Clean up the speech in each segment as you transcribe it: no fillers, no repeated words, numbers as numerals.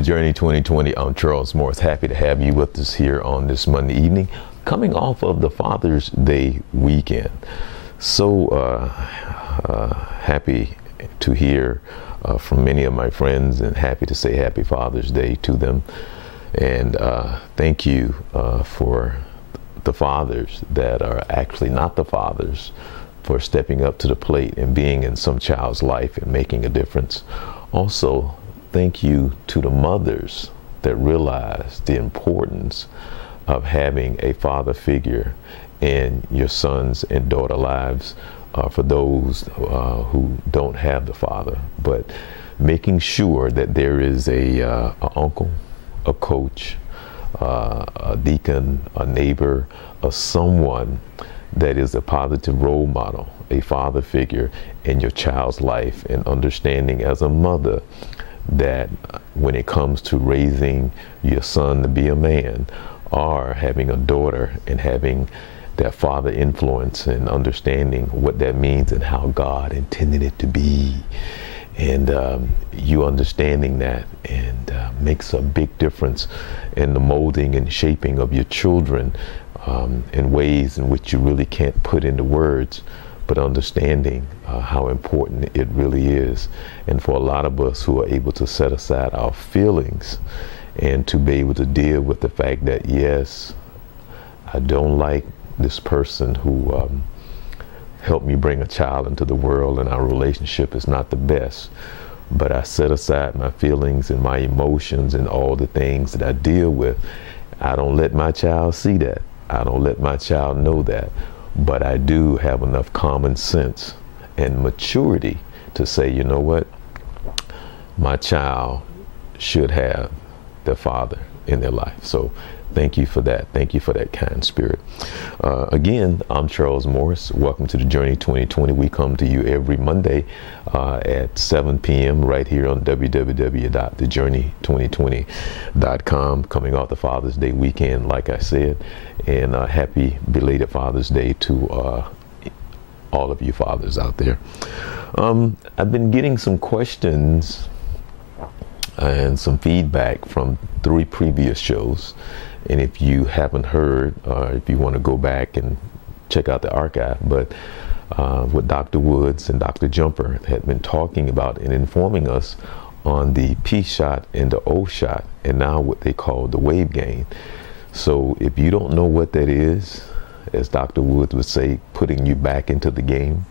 to Journey 2020. I'm Charles Morris. Happy to have you with us here on this Monday evening, coming off of the Father's Day weekend. So happy to hear from many of my friends, and happy to say Happy Father's Day to them. And thank you for the fathers that are actually not the fathers, for stepping up to the plate and being in some child's life and making a difference. Also, thank you to the mothers that realize the importance of having a father figure in your sons and daughter lives, for those who don't have the father, but making sure that there is a uncle, a coach, a deacon, a neighbor, or someone that is a positive role model, a father figure in your child's life, and understanding as a mother that when it comes to raising your son to be a man, or having a daughter and having that father influence, and understanding what that means and how God intended it to be, and you understanding that, and makes a big difference in the molding and shaping of your children in ways in which you really can't put into words, but understanding how important it really is. And for a lot of us who are able to set aside our feelings and to be able to deal with the fact that, yes, I don't like this person who helped me bring a child into the world, and our relationship is not the best, but I set aside my feelings and my emotions and all the things that I deal with. I don't let my child see that. I don't let my child know that, but I do have enough common sense and maturity to say, you know what, my child should have their father in their life. So thank you for that. Thank you for that kind spirit. Again, I'm Charles Morris. Welcome to the Journey 2020. We come to you every Monday at 7 p.m. right here on www.thejourney2020.com, coming off the Father's Day weekend, like I said. And happy belated Father's Day to all of you fathers out there. I've been getting some questions and some feedback from 3 previous shows. And if you haven't heard, if you want to go back and check out the archive, but what Dr. Woods and Dr. Jumper had been talking about and informing us on the P shot and the O shot, and now what they call the wave gain. So if you don't know what that is, as Dr. Woods would say, putting you back into the game,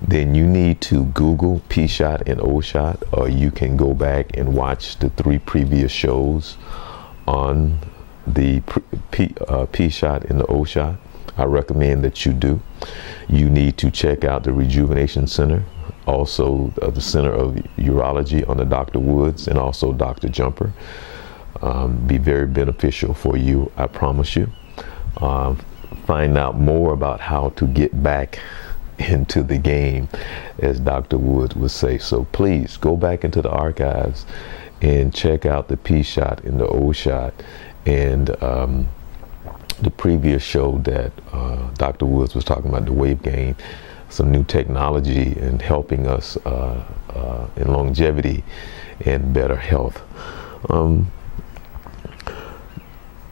then you need to Google P shot and O shot, or you can go back and watch the 3 previous shows on the P shot and the O shot. I recommend that you do. You need to check out the Rejuvenation Center, also the Center of Urology under Dr. Woods, and also Dr. Jumper. Be very beneficial for you, I promise you. Find out more about how to get back into the game, as Dr. Woods would say. So please go back into the archives and check out the P shot and the O shot, and the previous show that Dr. Woods was talking about, the wave gain, some new technology and helping us in longevity and better health.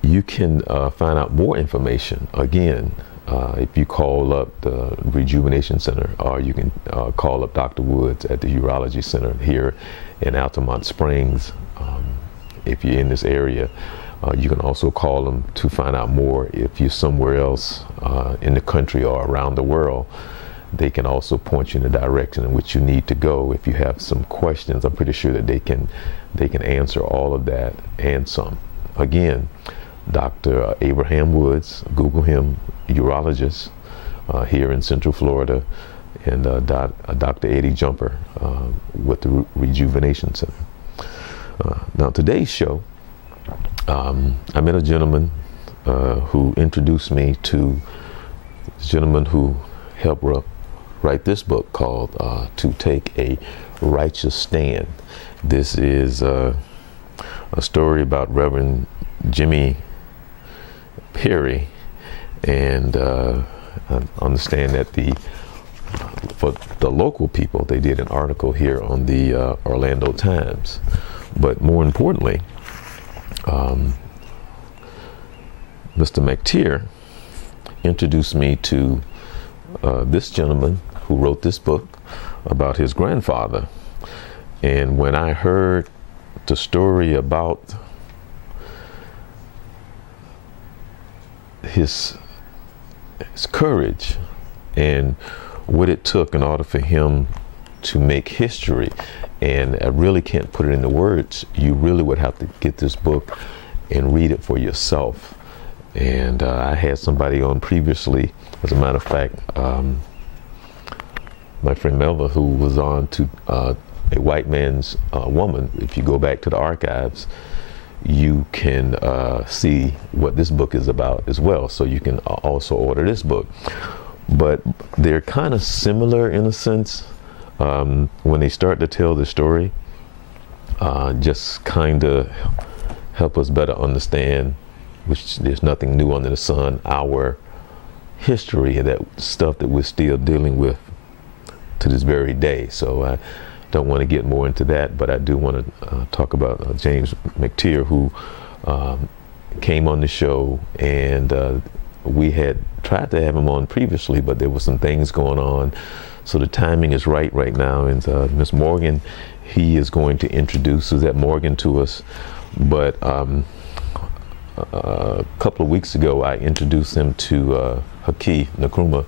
You can find out more information, again, if you call up the Rejuvenation Center, or you can call up Dr. Woods at the Urology Center here in Altamont Springs. If you're in this area, you can also call them to find out more. If you're somewhere else in the country or around the world, they can also point you in the direction in which you need to go. If you have some questions, I'm pretty sure that they can answer all of that and some. Again, Dr. Abraham Woods, Google him, urologist here in Central Florida, and Dr. Eddie Jumper with the Rejuvenation Center. Now today's show, I met a gentleman who introduced me to this gentleman who helped write this book called To Take a Righteous Stand. This is a story about Reverend Jimmy Perry, and I understand that for the local people, they did an article here on the Orlando Times. But more importantly, Mr. McTear introduced me to this gentleman who wrote this book about his grandfather. And when I heard the story about his courage and what it took in order for him to make history, and I really can't put it into words, you really would have to get this book and read it for yourself. And I had somebody on previously, as a matter of fact, my friend Melva, who was on to A White Man's Woman. If you go back to the archives, you can see what this book is about as well. So you can also order this book. But they're kind of similar in a sense. When they start to tell the story, just kind of help us better understand, which there's nothing new under the sun, our history and that stuff that we're still dealing with to this very day. So I don't want to get more into that, but I do want to talk about James McTear, who came on the show, and we had tried to have him on previously, but there were some things going on. So the timing is right now, and Ms. Morgan, he is going to introduce Suzette Morgan to us. But a couple of weeks ago, I introduced him to Haki Nkrumah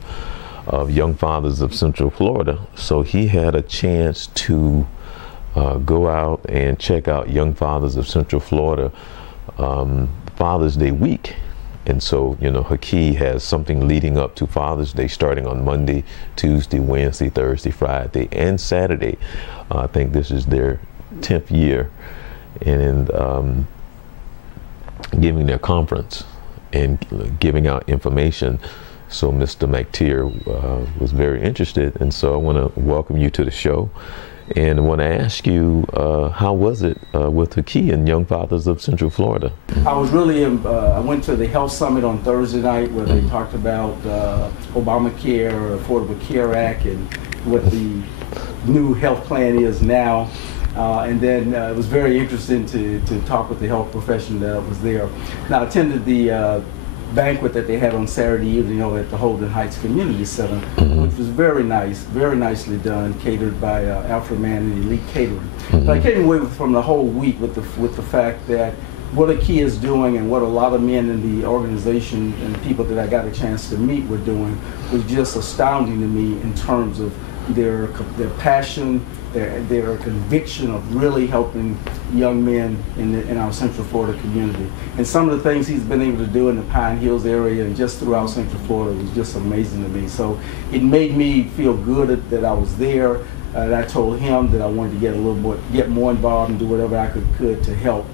of Young Fathers of Central Florida. So he had a chance to go out and check out Young Fathers of Central Florida Father's Day week. And so, you know, Haki has something leading up to Father's Day starting on Monday, Tuesday, Wednesday, Thursday, Friday, and Saturday. I think this is their 10th year. And giving their conference and giving out information. So Mr. McTear was very interested, and so I want to welcome you to the show, and I want to ask you, how was it with Haki and Young Fathers of Central Florida? I was really, I went to the Health Summit on Thursday night where they talked about Obamacare, Affordable Care Act, and what the new health plan is now. And then it was very interesting to talk with the health professional that was there. Now, I attended the banquet that they had on Saturday evening over at the Holden Heights Community Center, which was very nice, very nicely done, catered by Alfred Mann and Elite Catering. But I came away from the whole week with the fact that what Haki is doing and what a lot of men in the organization and people that I got a chance to meet were doing was just astounding to me in terms of their passion, their conviction of really helping young men in our Central Florida community. And some of the things he's been able to do in the Pine Hills area and just throughout Central Florida was just amazing to me. So it made me feel good that I was there. And I told him that I wanted to get more involved and do whatever I could to help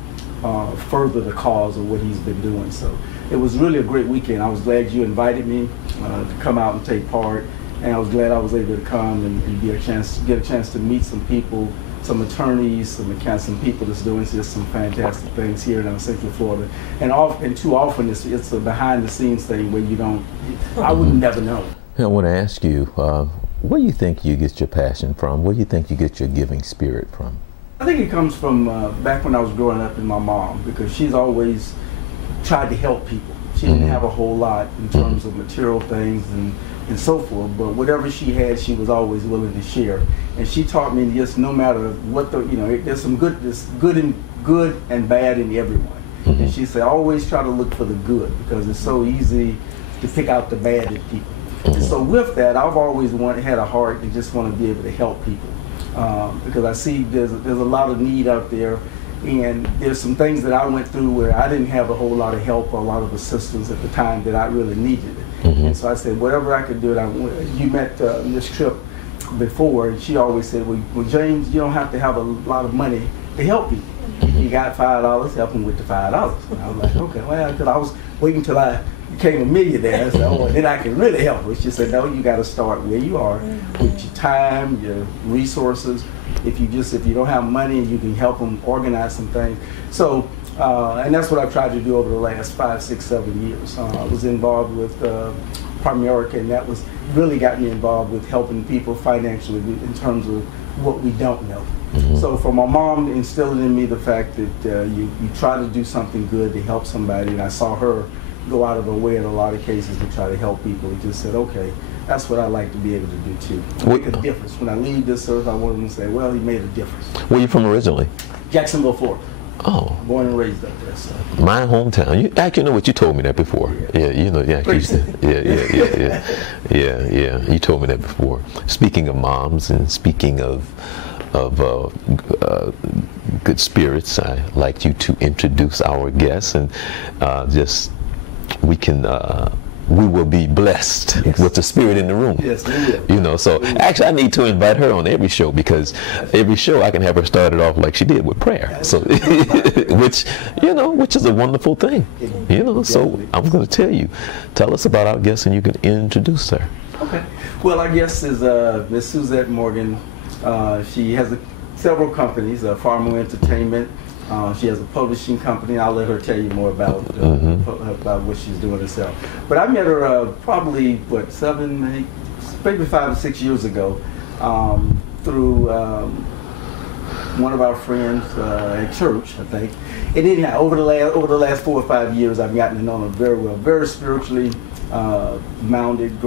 further the cause of what he's been doing. So it was really a great weekend. I was glad you invited me to come out and take part. And I was glad I was able to come and get a chance to meet some people, some attorneys, some people that's doing just some fantastic things here in Central Florida. And too often it's a behind the scenes thing where you don't, I would never know. I want to ask you, where do you think you get your passion from? Where do you think you get your giving spirit from? I think it comes from back when I was growing up in my mom, because she's always tried to help people. She didn't have a whole lot in terms of material things and so forth, but whatever she had, she was always willing to share. And she taught me just no matter what there's good and bad in everyone. And she said, always try to look for the good, because it's so easy to pick out the bad in people. And so with that, I've always had a heart to just want to be able to help people, because I see there's a lot of need out there. And there's some things that I went through where I didn't have a whole lot of help or a lot of assistance at the time that I really needed it. And so I said, whatever I could do. You met Miss Tripp before, and she always said, well, James, you don't have to have a lot of money to help people. If you got $5, help them with the $5. And I was like, okay, well, because I was waiting until I became a millionaire. I said, oh, then I can really help her. She said, no, you got to start where you are with your time, your resources. If you don't have money, you can help them organize some things. So, and that's what I've tried to do over the last 5, 6, 7 years. I was involved with FarMor, and that really got me involved with helping people financially in terms of what we don't know. So for my mom instilled in me the fact that you try to do something good to help somebody, and I saw her go out of her way in a lot of cases to try to help people. It just said, okay, that's what I like to be able to do too. Make a difference. When I leave this earth, I want them to say, well, he made a difference. Where are you from originally? Jacksonville, Florida. Oh. Born and raised up there. So. My hometown. You actually know what you told me that before. Yeah, you know, yeah, yeah. You told me that before. Speaking of moms and speaking of good spirits, I'd like you to introduce our guests and we will be blessed with the spirit in the room. Yes, we will. You know, so actually I need to invite her on every show, because every show I can have her started off like she did with prayer. So, which is a wonderful thing. You know, so I'm going to tell us about our guest, and you can introduce her. Okay. Well, our guest is Miss Suzette Morgan. She has several companies, FarMor Entertainment. She has a publishing company. I'll let her tell you more about what she's doing herself. But I met her probably, maybe 5 or 6 years ago through one of our friends at church, I think. And anyhow, over the last 4 or 5 years, I've gotten to know her very well. Very spiritually minded,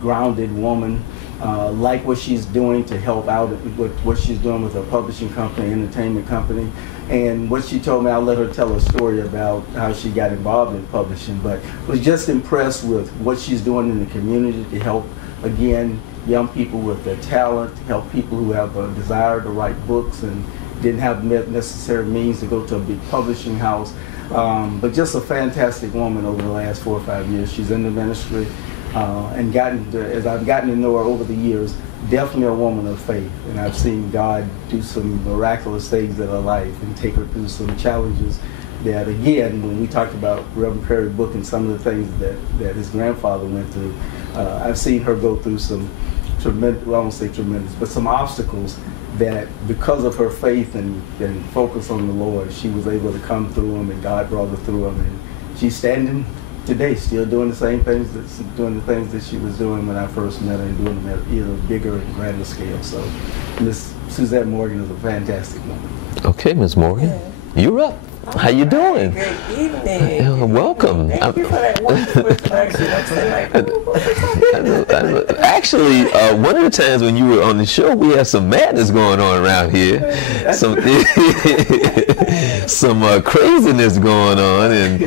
grounded woman. Like what she's doing to help out with what she's doing with her publishing company, entertainment company. And what she told me, I'll let her tell a story about how she got involved in publishing, but was just impressed with what she's doing in the community to help, again, young people with their talent, help people who have a desire to write books and didn't have necessary means to go to a big publishing house. But just a fantastic woman over the last 4 or 5 years. She's in the ministry. And as I've gotten to know her over the years, definitely a woman of faith. And I've seen God do some miraculous things in her life and take her through some challenges that, again, when we talked about Reverend Perry's book and some of the things that his grandfather went through, I've seen her go through some tremendous, well, I won't say tremendous, but some obstacles that because of her faith and focus on the Lord, she was able to come through them, and God brought her through them. And she's standing today, still doing the same things, that she was doing when I first met her, and doing them at either bigger and grander scale. So, Miss Suzette Morgan is a fantastic woman. Okay, Miss Morgan, you're up. How you doing? Good evening. Welcome. Thank you for that wonderful introduction. Actually, one of the times when you were on the show, we had some madness going on around here. Some craziness going on, and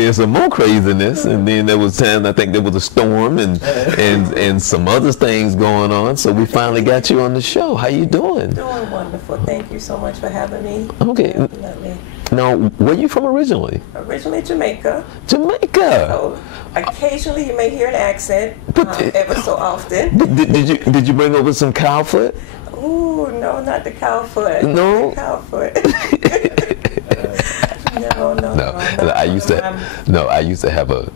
there's some more craziness. And then there was times, I think there was a storm and some other things going on. So we finally got you on the show. How you doing? Doing wonderful. Thank you so much for having me. Okay. Definitely. Now, where are you from originally? Originally Jamaica. Jamaica. So occasionally you may hear an accent, ever so often. Did you bring over some cow foot? Ooh, no, not the cow foot. No. The cow foot. No. I used to have a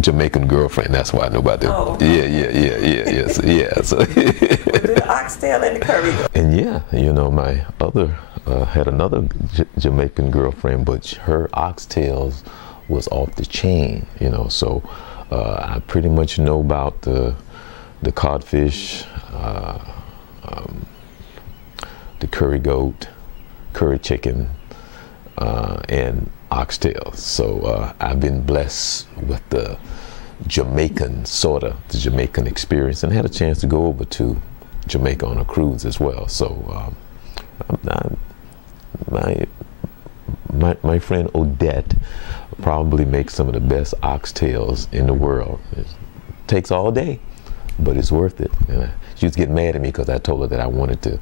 Jamaican girlfriend. That's why I know about that. Oh. Yeah. So The oxtail and the curry. And yeah, you know, my other had another Jamaican girlfriend, but her oxtails was off the chain. You know, so I pretty much know about the codfish, the curry goat, curry chicken, and oxtails. So I've been blessed with the Jamaican experience, and had a chance to go over to Jamaica on a cruise as well. So my friend Odette probably makes some of the best oxtails in the world. It takes all day, but it's worth it. And she was getting mad at me because I told her that I wanted to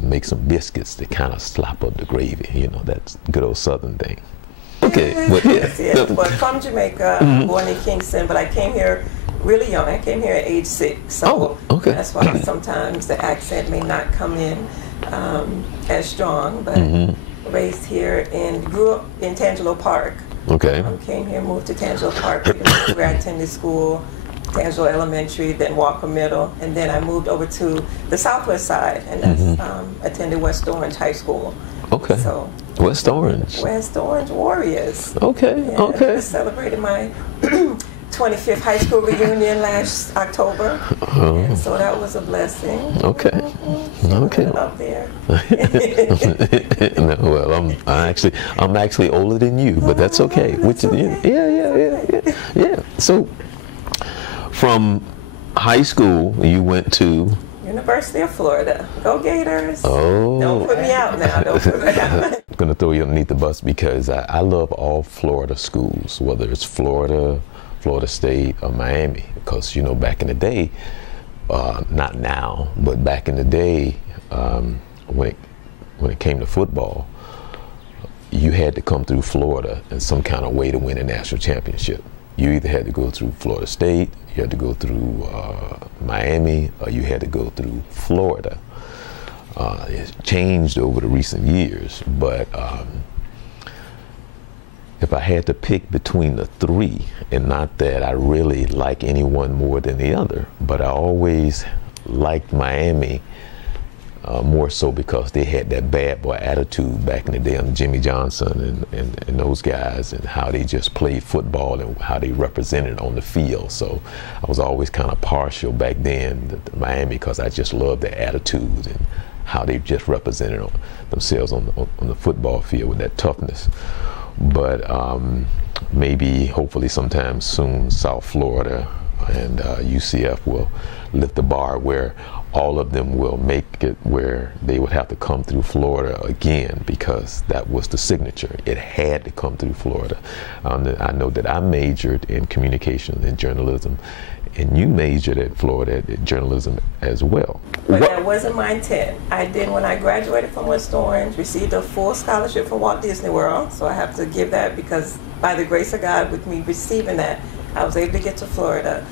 make some biscuits to kind of slop up the gravy. You know, that's a good old Southern thing. Okay, but yeah. Yes. Well, from Jamaica, born in Kingston, but I came here really young. I came here at age 6. So okay. That's why sometimes the accent may not come in as strong, but raised here and grew up in Tangelo Park. Okay. Came here, moved to Tangelo Park, where I attended school, Tangelo Elementary, then Walker Middle, and then I moved over to the southwest side, and that's attended West Orange High School. Okay. So West Orange. West Orange Warriors. Okay. Yeah, Okay. I celebrated my 25th high school reunion last October, and so that was a blessing. Okay. Okay. Up there. No, well, I'm actually older than you, but that's okay. That's okay. Yeah. So, from high school, you went to University of Florida. Go Gators. Oh. Don't put me out now. Don't put me out. I'm going to throw you underneath the bus because I love all Florida schools, whether it's Florida, Florida State, or Miami. Because, you know, back in the day, not now, but back in the day, when it came to football, you had to come through Florida in some kind of way to win a national championship. You either had to go through Florida State, you had to go through Miami, or you had to go through Florida. It's changed over the recent years, but if I had to pick between the three, and not that I really like any one more than the other, but I always liked Miami more so because they had that bad boy attitude back in the day under Jimmy Johnson and those guys, and how they just played football and how they represented on the field. So I was always kind of partial back then to Miami because I just loved their attitude and how they just represented themselves on the football field with that toughness. But maybe, hopefully sometime soon, South Florida and UCF will lift the bar where all of them will make it where they would have to come through Florida again, because that was the signature. It had to come through Florida. I know that I majored in communications and journalism, and you majored at Florida at journalism as well. But that wasn't my intent. I did, when I graduated from West Orange, received a full scholarship from Walt Disney World, so I have to give that, because by the grace of God, with me receiving that, I was able to get to Florida.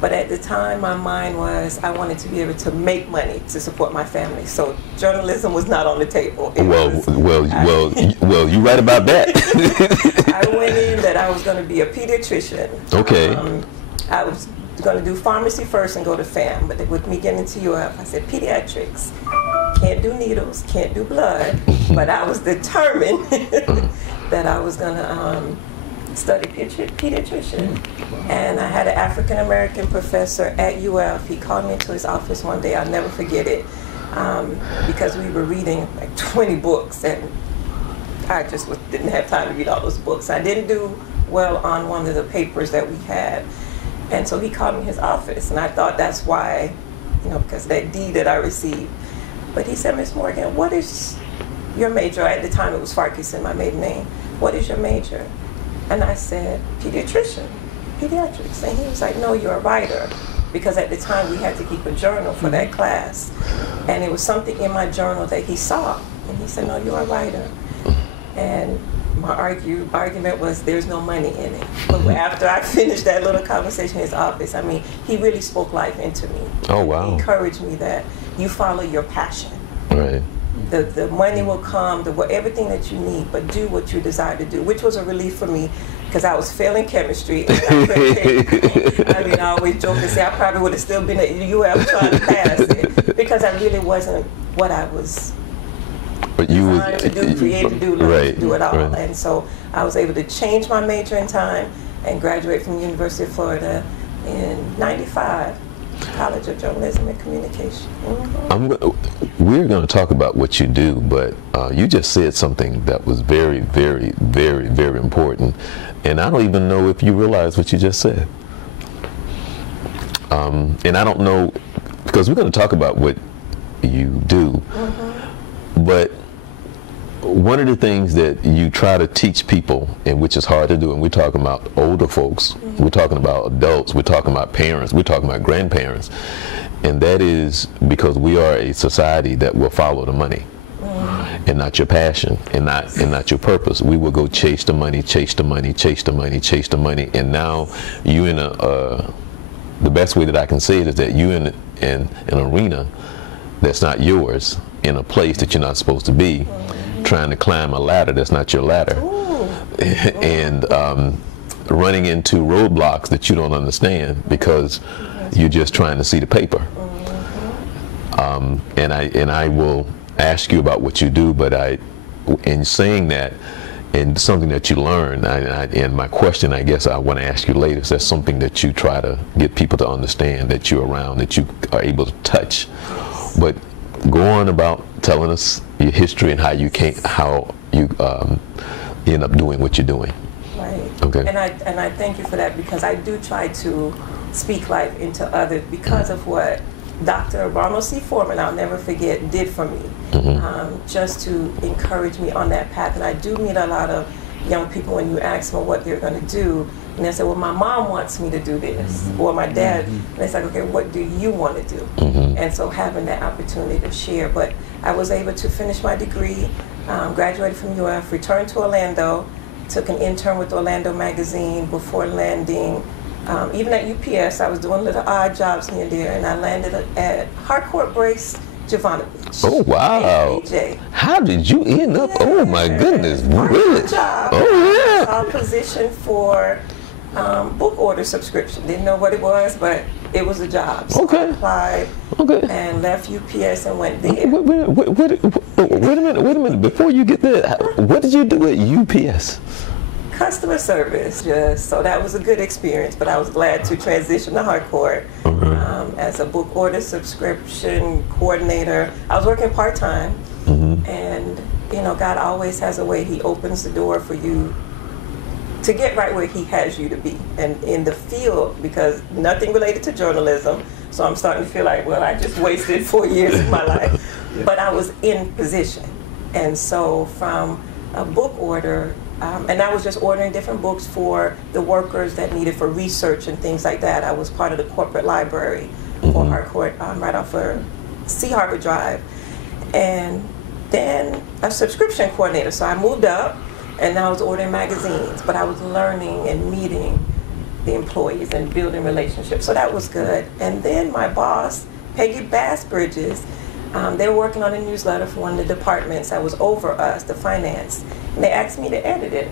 But at the time, my mind was, I wanted to be able to make money to support my family. So journalism was not on the table. Well, you're right about that. I went in that I was going to be a pediatrician. Okay. I was going to do pharmacy first and go to FAM. But with me getting into UF, I said, pediatrics. Can't do needles, can't do blood. But I was determined that I was going to study pediatrician. And I had an African-American professor at UF. He called me into his office one day, I'll never forget it, because we were reading like 20 books, and I just didn't have time to read all those books. I didn't do well on one of the papers that we had. And so he called me in his office, and I thought that's why, you know, because of that D that I received. But he said, Miss Morgan, what is your major? At the time it was Farquharson, my maiden name. What is your major? And I said, pediatricians. And he was like, no, you're a writer. Because at the time we had to keep a journal for that class. And it was something in my journal that he saw. And he said, no, you're a writer. And my argument was, there's no money in it. But after I finished that little conversation in his office, I mean, he really spoke life into me. Oh, wow. He encouraged me that you follow your passion. Right. The money will come, everything that you need, but do what you desire to do, which was a relief for me, because I was failing chemistry. I mean, I always joke and say I probably would have still been at UF trying to pass it, because I really wasn't what I was trying to do, create to do, learn to do it all. Right. And so I was able to change my major in time and graduate from the University of Florida in '95. College of Journalism and Communication. We're going to talk about what you do, but you just said something that was very, very, very, very important, and I don't even know if you realize what you just said. And I don't know, because we're going to talk about what you do, but one of the things that you try to teach people, and which is hard to do, and we're talking about older folks, we're talking about adults, we're talking about parents, we're talking about grandparents, and that is because we are a society that will follow the money, and not your passion, and not your purpose. We will go chase the money, chase the money, chase the money, chase the money, and now you in the best way that I can say it is that you in an arena that's not yours, in a place that you're not supposed to be, trying to climb a ladder that's not your ladder, and running into roadblocks that you don't understand because you're just trying to see the paper. And I will ask you about what you do, but in saying that, and something that you learn. And my question, I guess, I want to ask you later, is that something that you try to get people to understand, that you're around, that you are able to touch? But go on about telling us your history and how you end up doing what you're doing. Right. Okay. And I thank you for that, because I do try to speak life into others because of what Dr. Ronald C. Foreman, I'll never forget, did for me, just to encourage me on that path. And I do meet a lot of young people when you ask them what they're going to do, and they say, well, my mom wants me to do this, or my dad, and it's like, okay, what do you want to do? And so having that opportunity to share. But I was able to finish my degree, graduated from UF, returned to Orlando, took an intern with Orlando Magazine before landing. Even at UPS, I was doing little odd jobs here and there, and I landed at Harcourt Brace, Jovanovich. Oh, wow. How did you end up? Oh, my goodness. Really? Job. Oh, yeah. A position for book order subscription. Didn't know what it was, but it was a job. So I applied and left UPS and went there. Wait a minute. Before you get there, what did you do at UPS? Customer service, so that was a good experience, but I was glad to transition to Harcourt as a book order subscription coordinator. I was working part-time, and you know, God always has a way. He opens the door for you to get right where He has you to be, and in the field, because nothing related to journalism, so I'm starting to feel like, well, I just wasted 4 years of my life, but I was in position. And so from a book order, and I was just ordering different books for the workers that needed for research and things like that. I was part of the corporate library for Harcourt, right off of Sea Harbor Drive. And then a subscription coordinator. So I moved up, and I was ordering magazines, but I was learning and meeting the employees and building relationships. So that was good. And then my boss, Peggy Bass Bridges, they were working on a newsletter for one of the departments that was over us, the finance, and they asked me to edit it.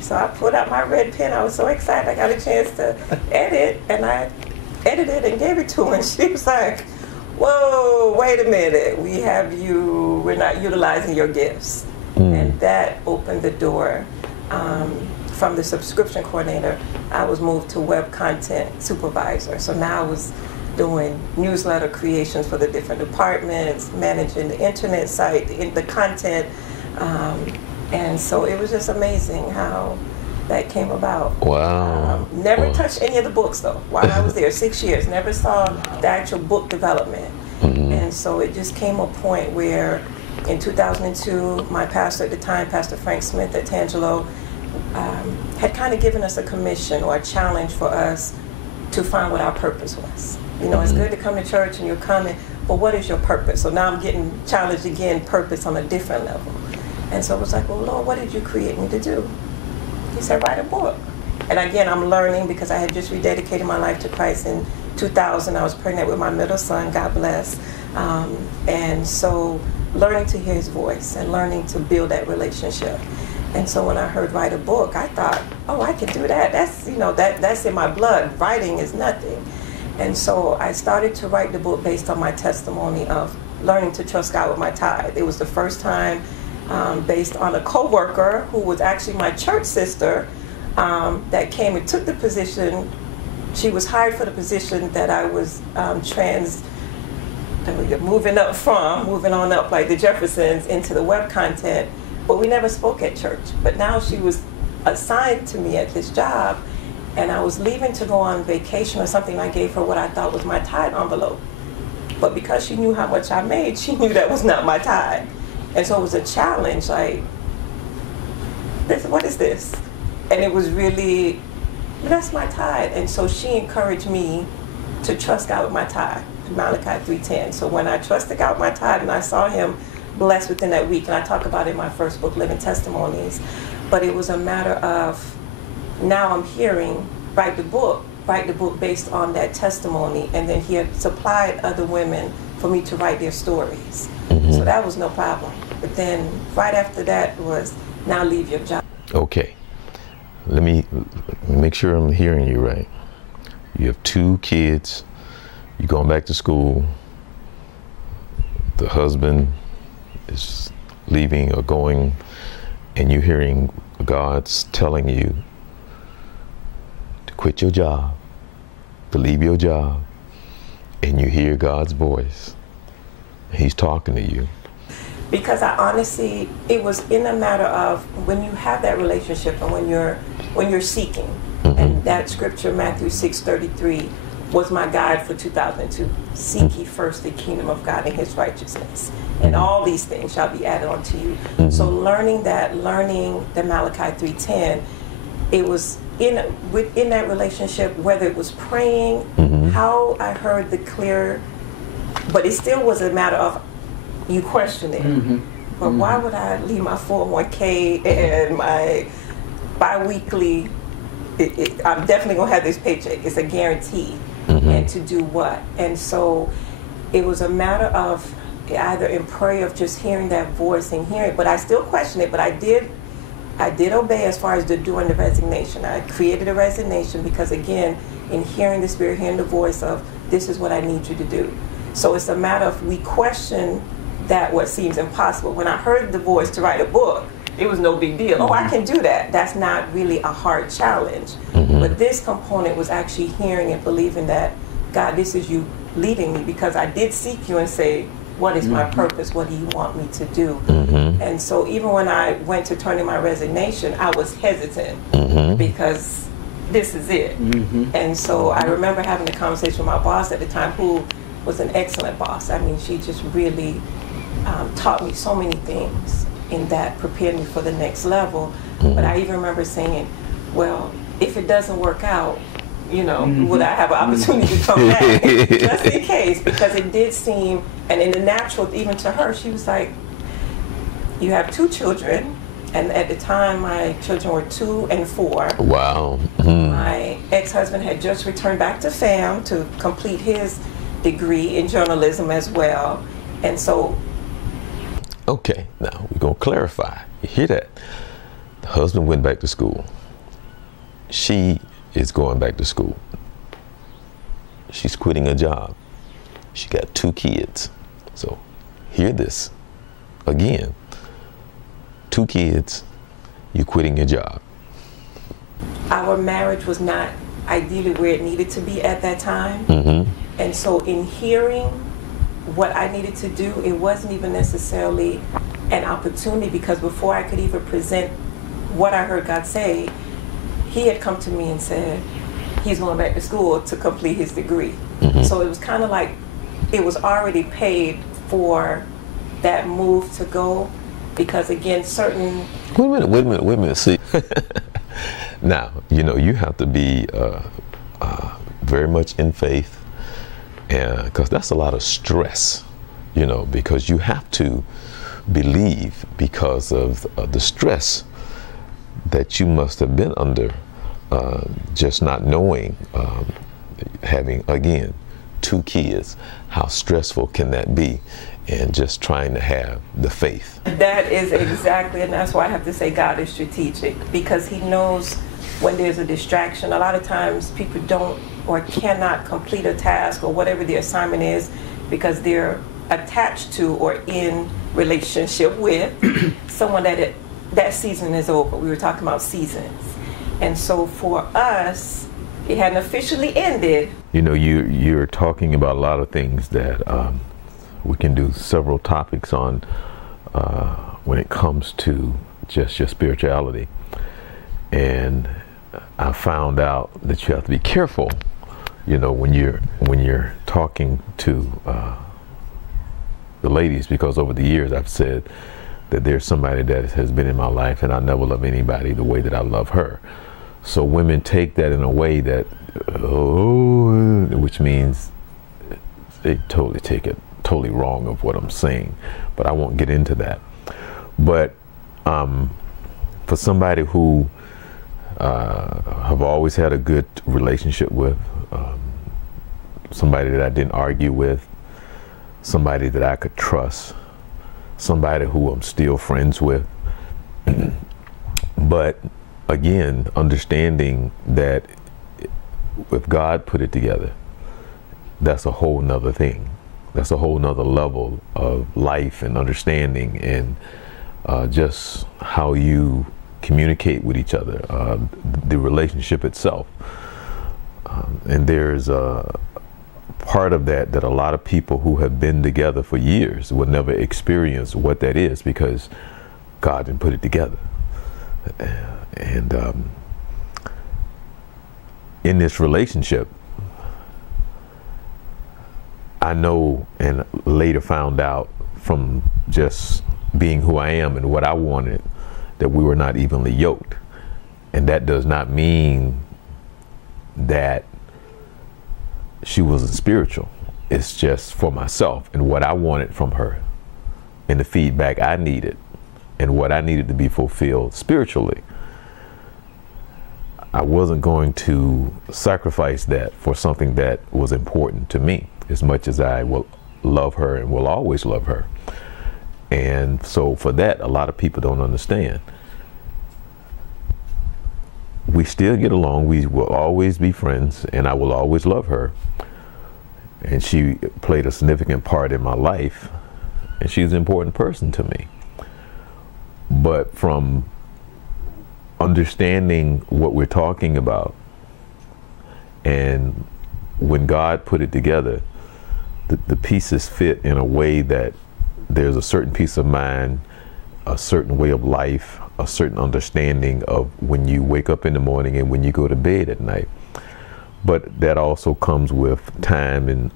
So I put out my red pen. I was so excited I got a chance to edit, and I edited and gave it to her, and she was like, whoa, wait a minute, we're not utilizing your gifts. And that opened the door. From the subscription coordinator, I was moved to web content supervisor. So now I was doing newsletter creations for the different departments, managing the internet site, the content, and so it was just amazing how that came about. Wow. Never touched any of the books though. While I was there, 6 years, never saw the actual book development. And so it just came a point where in 2002, my pastor at the time, Pastor Frank Smith at Tangelo, had kind of given us a commission or a challenge for us to find what our purpose was. You know, it's good to come to church and you're coming, but what is your purpose? So now I'm getting challenged again, purpose on a different level. And so it was like, well, Lord, what did you create me to do? He said, write a book. And again, I'm learning because I had just rededicated my life to Christ in 2000. I was pregnant with my middle son, God bless. And so learning to hear His voice and learning to build that relationship. And so when I heard write a book, I thought, oh, I can do that. That's, you know, that's in my blood. Writing is nothing. And so I started to write the book based on my testimony of learning to trust God with my tithe. It was the first time based on a co-worker who was actually my church sister that came and took the position. She was hired for the position that I was moving on up like the Jeffersons into the web content, but we never spoke at church. But now she was assigned to me at this job, and I was leaving to go on vacation or something. I gave her what I thought was my tithe envelope. But because she knew how much I made, she knew that was not my tithe. And so it was a challenge, like, what is this? And it was really, that's my tithe. And so she encouraged me to trust God with my tithe, Malachi 3:10. So when I trusted God with my tithe and I saw Him blessed within that week, and I talk about it in my first book, Living Testimonies, but it was a matter of, now I'm hearing, write the book based on that testimony, and then He had supplied other women for me to write their stories. So that was no problem. But then right after that was, now leave your job. Okay, let me make sure I'm hearing you right. You have 2 kids, you're going back to school, the husband is leaving or going, and you're hearing God's telling you to quit your job, to leave your job, and you hear God's voice, He's talking to you? Because I honestly, it was in a matter of when you have that relationship and when you're seeking, and that scripture, Matthew 6:33, was my guide for 2002. Seek ye first the kingdom of God and His righteousness, and all these things shall be added unto you. So learning the Malachi 3:10, it was within that relationship, whether it was praying, how I heard the clear, but it still was a matter of you question it. But why would I leave my 401k and my bi-weekly, I'm definitely going to have this paycheck. It's a guarantee. And to do what? And so it was a matter of either in prayer of just hearing that voice and hearing, but I still question it, but I did obey as far as doing the resignation. I created a resignation because, again, in hearing the Spirit, hearing the voice of, this is what I need you to do. So it's a matter of we question that what seems impossible. When I heard the voice to write a book, it was no big deal. Oh, I can do that. That's not really a hard challenge. But this component was actually hearing and believing that, God, this is you leading me, because I did seek you and say, what is my purpose? What do you want me to do? And so even when I went to turn in my resignation, I was hesitant because this is it. And so I remember having a conversation with my boss at the time, who was an excellent boss. I mean, she just really taught me so many things in that prepared me for the next level. But I even remember saying, well, if it doesn't work out, you know, would I have an opportunity to come back? Just in case, because it did seem, and in the natural, even to her, she was like, you have 2 children, and at the time my children were 2 and 4. Wow. My ex-husband had just returned back to FAM to complete his degree in journalism as well. And so, okay, now we're going to clarify. You hear that? The husband went back to school. She is going back to school. She's quitting a job. She got 2 kids. So hear this again. 2 kids, you're quitting your job. Our marriage was not ideally where it needed to be at that time. And so in hearing what I needed to do, it wasn't even necessarily an opportunity, because before I could even present what I heard God say, He had come to me and said he's going back to school to complete his degree. So it was kind of like it was already paid for that move to go, because again, certain... Wait a minute. See, now, you know, you have to be very much in faith, because that's a lot of stress, you know, because you have to believe because of the stress that you must have been under, just not knowing, having, again, 2 kids, how stressful can that be, and just trying to have the faith. That is exactly, and that's why I have to say God is strategic, because He knows when there's a distraction. A lot of times people don't or cannot complete a task or whatever the assignment is because they're attached to or in relationship with someone that season is over. We were talking about seasons. And so for us, it hadn't officially ended. You know, you're talking about a lot of things that we can do several topics on when it comes to just your spirituality. And I found out that you have to be careful, you know, when you're talking to the ladies, because over the years I've said that there's somebody that has been in my life and I never love anybody the way that I love her. So women take that in a way that, which means they totally take it totally wrong of what I'm saying, but I won't get into that. But for somebody who have always had a good relationship with, somebody that I didn't argue with, somebody that I could trust, somebody who I'm still friends with, but again, understanding that if God put it together, that's a whole nother thing. That's a whole nother level of life and understanding. And just how you communicate with each other, the relationship itself. And there's a part of that a lot of people who have been together for years will never experience what that is, because God didn't put it together. And in this relationship, I know, and later found out from just being who I am and what I wanted, that we were not evenly yoked. And that does not mean that she wasn't spiritual. It's just for myself and what I wanted from her, and the feedback I needed, and what I needed to be fulfilled spiritually. I wasn't going to sacrifice that for something that was important to me, as much as I will love her and will always love her. And so for that, a lot of people don't understand. We still get along. We will always be friends, and I will always love her. And she played a significant part in my life, and she's an important person to me. But from understanding what we're talking about, and when God put it together, the pieces fit in a way that there's a certain peace of mind, a certain way of life, a certain understanding of when you wake up in the morning and when you go to bed at night. But that also comes with time and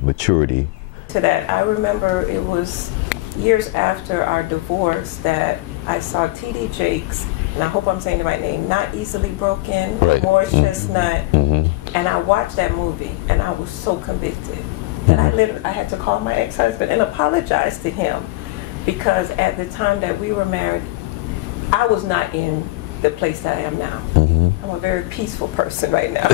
maturity. To that, I remember it was years after our divorce that I saw T.D. Jakes, and I hope I'm saying the right name, Not Easily Broken, Right. Morris Chestnut, and I watched that movie, and I was so convicted that I had to call my ex-husband and apologize to him, because at the time that we were married, I was not in the place that I am now. I'm a very peaceful person right now.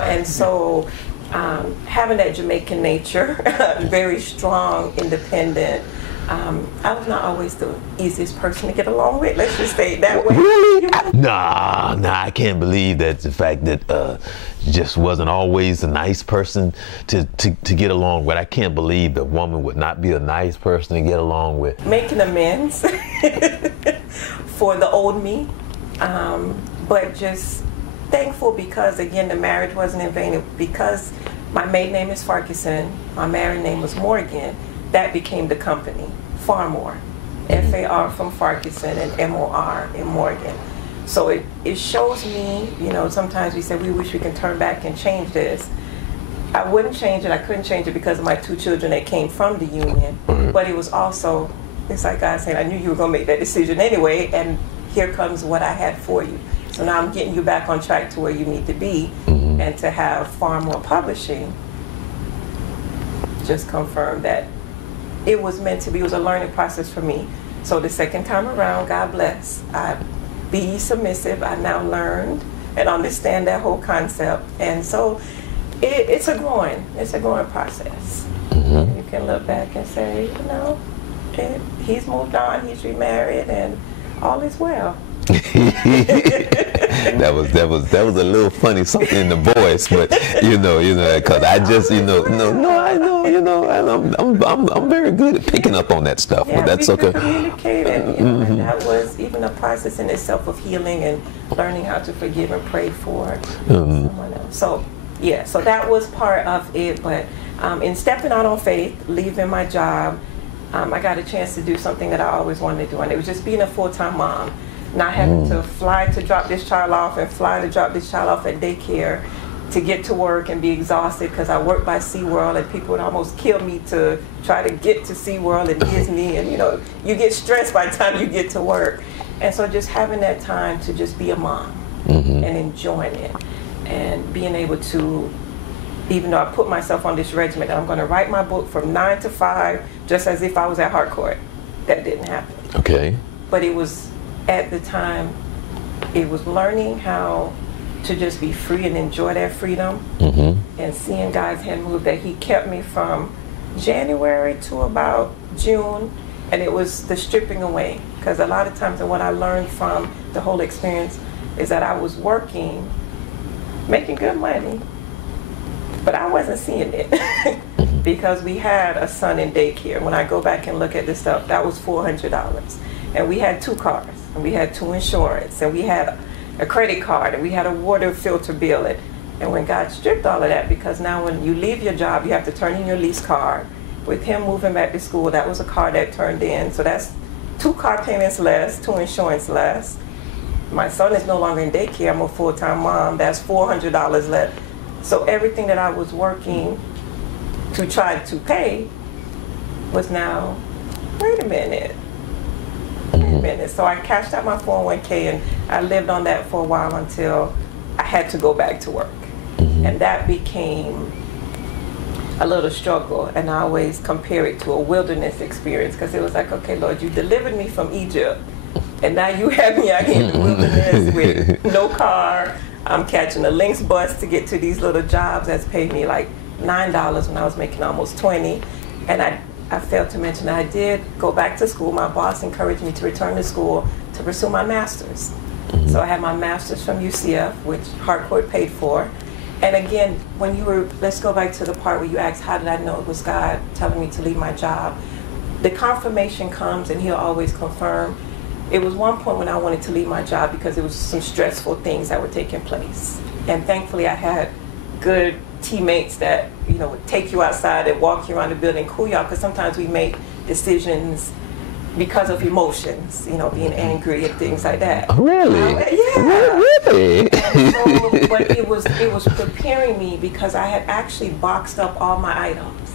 And so having that Jamaican nature, very strong, independent, I was not always the easiest person to get along with. Let's just say it that way. Really? Nah, I can't believe that the fact that just wasn't always a nice person to get along with. I can't believe the woman would not be a nice person to get along with. Making amends for the old me, but just thankful because, again, the marriage wasn't in vain. Because my maiden name is Farquharson, my married name was Morgan, that became the company, FarMor, F-A-R from Farquharson and M-O-R in Morgan. So it shows me, sometimes we say we wish we can turn back and change this. I wouldn't change it, I couldn't change it because of my 2 children that came from the union, but it was also, it's like God saying, I knew you were going to make that decision anyway, and here comes what I had for you. So now I'm getting you back on track to where you need to be, and to have FarMor Publishing just confirmed that it was meant to be. It was a learning process for me. So the second time around, God bless, be submissive. I now learned and understand that whole concept, and so it's a growing process. You can look back and say, he's moved on, he's remarried, and all is well. that was a little funny, something in the voice, but because I just I know I'm very good at picking up on that stuff. Yeah, but that's we okay. Communicate, and that was even a process in itself of healing and learning how to forgive and pray for someone else. So so that was part of it. But in stepping out on faith, leaving my job, I got a chance to do something that I always wanted to do, and it was just being a full-time mom. Not having to fly to drop this child off and fly to drop this child off at daycare to get to work and be exhausted, because I work by SeaWorld and people would almost kill me to try to get to SeaWorld and Disney, and you get stressed by the time you get to work. And so just having that time to just be a mom and enjoying it, and being able to, even though I put myself on this regimen that I'm going to write my book from 9 to 5 just as if I was at Harcourt, that didn't happen. Okay. But it was, at the time, it was learning how to just be free and enjoy that freedom, and seeing God's hand move, that he kept me from January to about June, and it was the stripping away. Because a lot of times, and what I learned from the whole experience is that I was working, making good money, but I wasn't seeing it. because we had a son in daycare. When I go back and look at this stuff, that was $400. And we had 2 cars, and we had 2 insurance, and we had a credit card, and we had a water filter bill. And when God stripped all of that, because now when you leave your job, you have to turn in your lease car. With him moving back to school, that was a car that turned in. So that's 2 car payments less, 2 insurance less. My son is no longer in daycare. I'm a full-time mom. That's $400 less. So everything that I was working to try to pay was now, wait a minute. So I cashed out my 401k, and I lived on that for a while until I had to go back to work. And that became a little struggle, and I always compare it to a wilderness experience, because it was like, okay, Lord, you delivered me from Egypt, and now you have me out here in the wilderness with no car. I'm catching a Lynx bus to get to these little jobs that's paid me like $9 when I was making almost $20. And I failed to mention that I did go back to school. My boss encouraged me to return to school to pursue my master's. So I had my master's from UCF, which Harcourt paid for. And again, when you were, let's go back to the part where you asked, how did I know it was God telling me to leave my job? The confirmation comes, and he'll always confirm. It was one point when I wanted to leave my job because there was some stressful things that were taking place. And thankfully I had good teammates that, you know, would take you outside and walk you around the building, cool you out, because sometimes we make decisions because of emotions, you know, being angry and things like that. Really? Yeah. Really? And so, but it was preparing me, because I had actually boxed up all my items.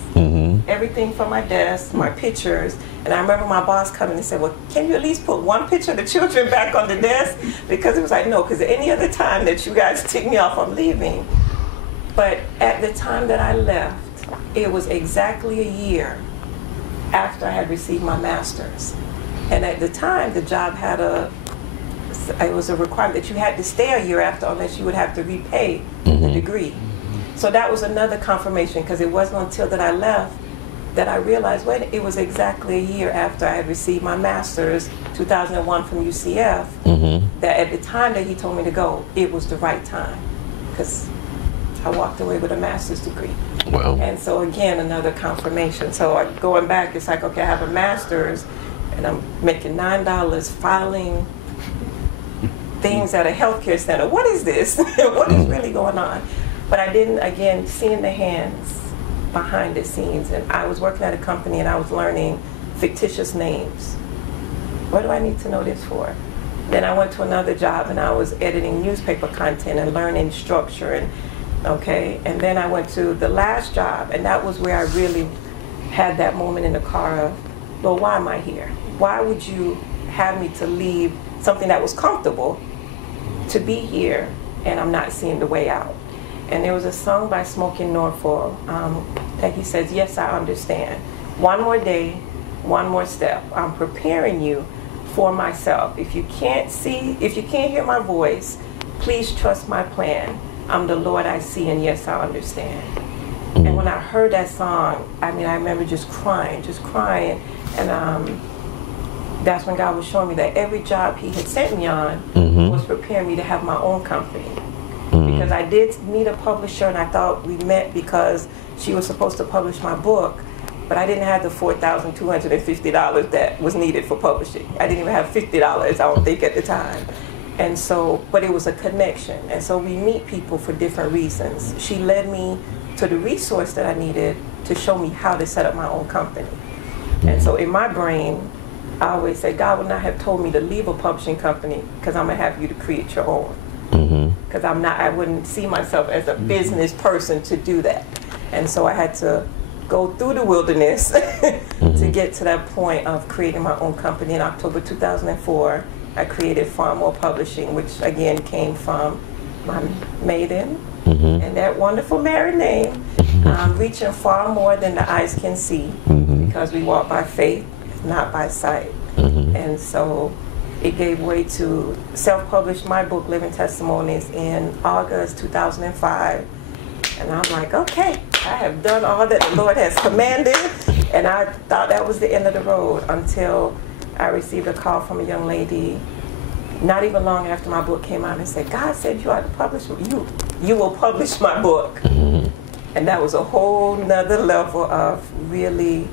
Everything from my desk, my pictures. And I remember my boss coming and said, well, can you at least put one picture of the children back on the desk? Because it was like, no, because any other time that you guys take me off, I'm leaving. But at the time that I left, it was exactly a year after I had received my master's. And at the time, the job had it was a requirement that you had to stay a year after, unless you would have to repay the degree. So that was another confirmation, because it wasn't until that I left that I realized, wait, it was exactly a year after I had received my master's, 2001 from UCF, that at the time that he told me to go, it was the right time, because I walked away with a master's degree. Wow. And so again, another confirmation. So going back, it's like, okay, I have a master's, and I'm making $9 filing things at a healthcare center. What is this? What is really going on? But I didn't, again, seeing the hands behind the scenes. And I was working at a company, and I was learning fictitious names. What do I need to know this for? Then I went to another job, and I was editing newspaper content and learning structure. And okay, and then I went to the last job, and that was where I really had that moment in the car of, well, why am I here? Why would you have me to leave something that was comfortable to be here, and I'm not seeing the way out? And there was a song by Smokey Norfolk that he says, yes, I understand. One more day, one more step. I'm preparing you for myself. If you can't hear my voice, please trust my plan. I'm the Lord I see, and yes, I understand. And when I heard that song, I mean, I remember just crying. And that's when God was showing me that every job he had sent me on was preparing me to have my own company. Because I did meet a publisher, and I thought we met because she was supposed to publish my book, but I didn't have the $4,250 that was needed for publishing. I didn't even have $50, I don't think, at the time. And so, but it was a connection. And so we meet people for different reasons. She led me to the resource that I needed to show me how to set up my own company. And so in my brain, I always say, God would not have told me to leave a publishing company, because I'm gonna have you to create your own. Because I wouldn't see myself as a business person to do that. And so I had to go through the wilderness to get to that point of creating my own company. In October 2004, I created FarMor Publishing, which again came from my maiden and that wonderful married name, reaching far more than the eyes can see, because we walk by faith, not by sight. And so it gave way to self-publish my book, Living Testimonies, in August 2005. And I'm like, okay, I have done all that the Lord has commanded. And I thought that was the end of the road, until I received a call from a young lady not even long after my book came out, and said, God said you ought to publish, you will publish my book. And that was a whole nother level of really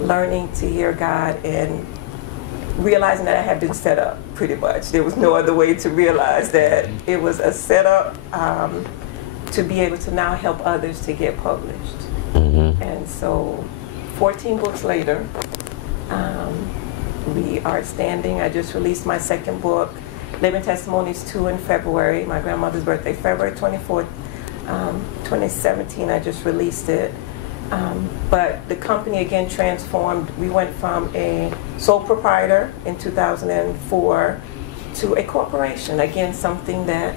learning to hear God and realizing that I had been set up pretty much. There was no other way to realize that it was a setup to be able to now help others to get published. And so 14 books later, we are standing. I just released my second book, Living Testimonies 2 in February, my grandmother's birthday, February 24th, 2017, I just released it. But the company again transformed. We went from a sole proprietor in 2004 to a corporation. Again, something that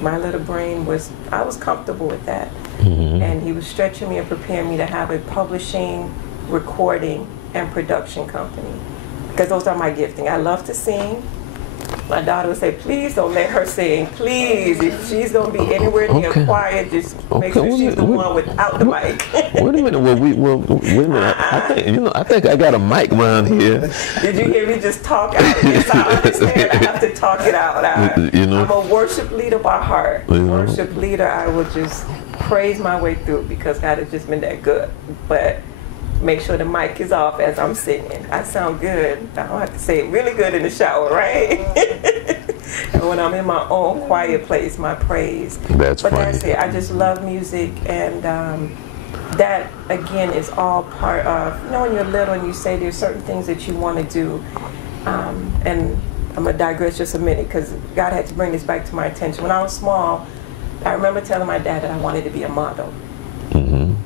my little brain was, I was comfortable with that. And he was stretching me and preparing me to have a publishing, recording, and production company. Because those are my gifting. I love to sing. My daughter would say, please don't let her sing. Please, if she's going to be anywhere near quiet, just make sure she's the one without the mic. Wait a minute. Wait a minute. I think I got a mic around here. Did you hear me just talk out? Yes, I understand. I have to talk it out. I'm a worship leader by heart. Worship leader, I would just praise my way through because God has just been that good. But make sure the mic is off as I'm singing. I sound good. I don't have to say it really good in the shower, right? And when I'm in my own quiet place, my praise. That's it. I just love music, and that, again, is all part of, when you're little and you say there's certain things that you want to do, and I'm going to digress just a minute because God had to bring this back to my attention. When I was small, I remember telling my dad that I wanted to be a model. And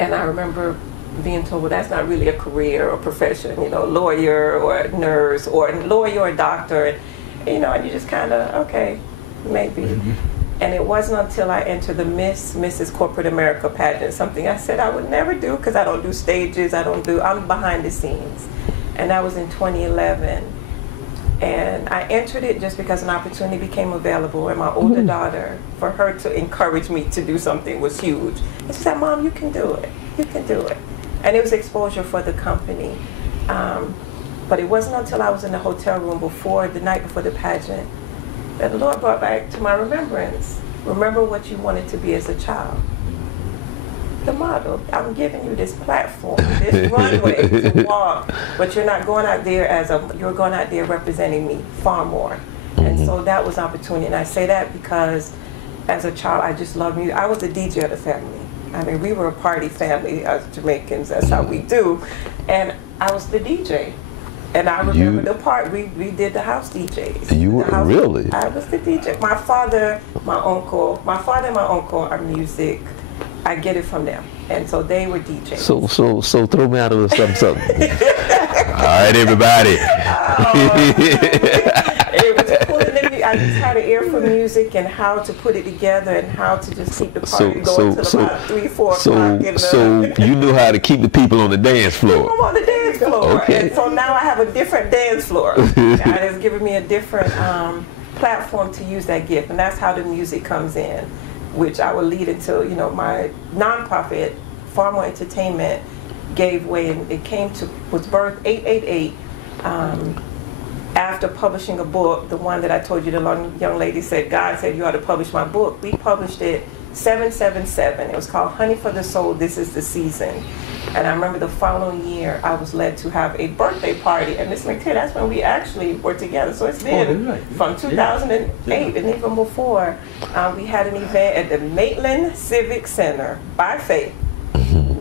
I remember being told, well, that's not really a career or profession, lawyer or nurse or lawyer or doctor, and you just kind of, okay, maybe. And it wasn't until I entered the Mrs. Corporate America pageant, something I said I would never do because I don't do stages, I'm behind the scenes. And that was in 2011. And I entered it just because an opportunity became available, and my older daughter, for her to encourage me to do something was huge. And she said, Mom, you can do it. You can do it. And it was exposure for the company. But it wasn't until I was in the hotel room the night before the pageant that the Lord brought back to my remembrance. Remember what you wanted to be as a child. The model. I'm giving you this platform, this runway to walk, but you're not going out there you're going out there representing me, FarMor. And so that was an opportunity. And I say that because as a child, I just loved music. I was the DJ of the family. I mean, we were a party family as Jamaicans. That's how we do. And I was the DJ. And I remember the part, we did the house DJs. You were really? I was the DJ. My father and my uncle are music. I get it from them. And so they were DJs. So throw me out of the something. All right, everybody. It was pulling in me. I just had an ear for music and how to put it together and how to just keep the party going till about 3, 4 o'clock. So you knew how to keep the people on the dance floor. I'm on the dance floor. Okay. And so now I have a different dance floor. God has given me a different platform to use that gift. And that's how the music comes in, which I will lead into, my nonprofit, FarMor Entertainment, gave way, and it was birthed 888 after publishing a book, the one that I told you, the young lady said, God said you ought to publish my book. We published it 777. It was called Honey for the Soul, This is the Season. And I remember the following year, I was led to have a birthday party. And Miss McTear, that's when we actually were together. So it's been from 2008 and even before. We had an event at the Maitland Civic Center, by faith.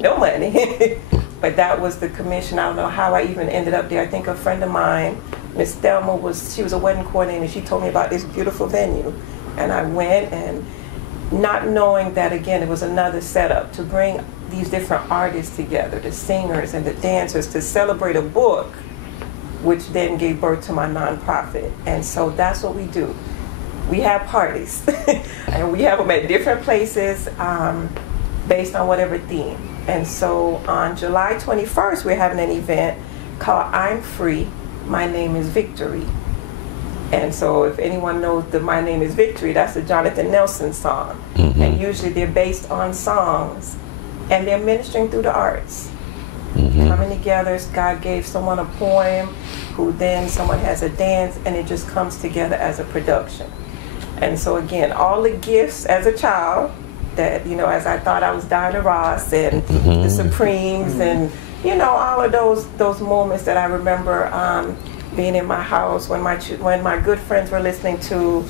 No money. But that was the commission. I don't know how I even ended up there. I think a friend of mine, Miss Thelma, she was a wedding coordinator. She told me about this beautiful venue. And I went, and not knowing that, again, it was another setup to bring these different artists together, the singers and the dancers, to celebrate a book, which then gave birth to my nonprofit. And so that's what we do. We have parties, and we have them at different places based on whatever theme. And so on July 21st, we're having an event called I'm Free, My Name is Victory. And so if anyone knows the My Name is Victory, that's a Jonathan Nelson song. And usually they're based on songs, and they're ministering through the arts. Coming together, God gave someone a poem, who then someone has a dance, and it just comes together as a production. And so again, all the gifts as a child that, you know, as I thought I was Diana Ross and the Supremes and, you know, all of those moments that I remember being in my house when my good friends were listening to,